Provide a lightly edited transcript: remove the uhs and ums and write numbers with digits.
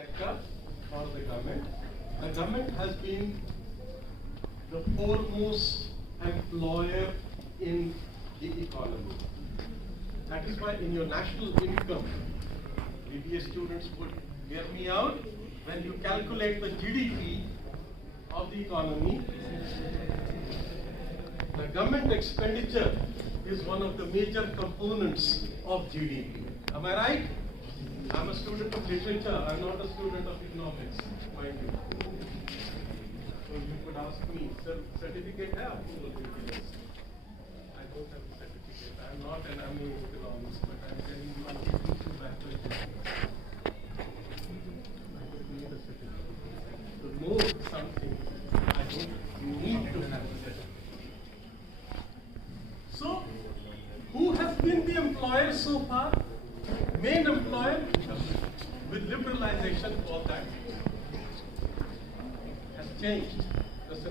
sector or the government. The government has been the foremost employer in the economy. That is why in your national income, BBA students would hear me out, when you calculate the GDP of the economy, the government expenditure is one of the major components of GDP. Am I right? I'm a student of literature, I'm not a student of economics, mind you. So you could ask me, sir, certificate hai aapko bolne ke liye? I don't have a certificate. I'm not an MA in economics, but I'm telling you, I'm teaching you bachelor's degree. I don't need a certificate. To know something, I don't need to have a certificate. So, who has been the employer so far? Main employer, with liberalization, all that has changed.